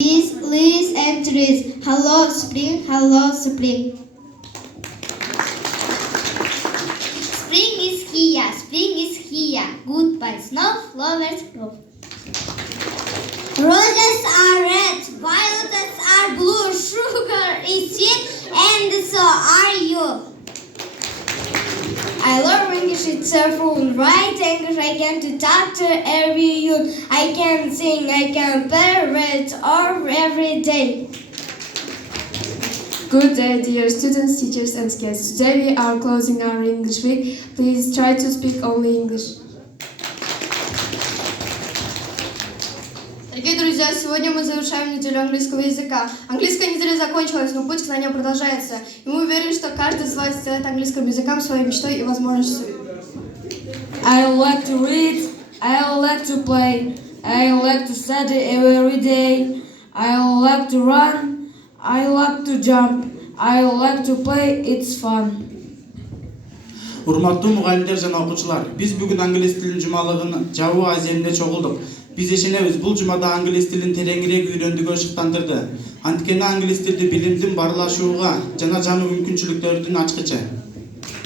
Bees, leaves, and trees. Hello, spring. Hello, spring. Spring is here. Spring is here. Goodbye, snow. Flowers grow. Roses are red. Violets are blue. Sugar is sweet, and so are you. I love English, it's a full right English. I can talk to every youth. I can sing, I can parrot or every day. Good day, dear students, teachers, and guests. Today we are closing our English week. Please try to speak only English. Дорогие друзья, сегодня мы завершаем неделю английского языка. Английская неделя закончилась, но путь к знанию продолжается. И мы уверены, что каждый из вас сделает английским языком своей мечтой и возможностью. I like to read, I like to play, I like to study every day, I like to run, I like to jump, I like to play, it's fun. Урматтуу мугалимдер жана окуучулар, биз бүгүн англис тилинин жумалыгын жабуу аземинде чогулдук. Биз ишенебиз, бул жумада англис тилин тереңирээк үйрөндүгө ышыктандырды. Анткени англис тилди билимдин баарлашууга жана жаңы мүмкүнчүлүктөрдүн ачкычы.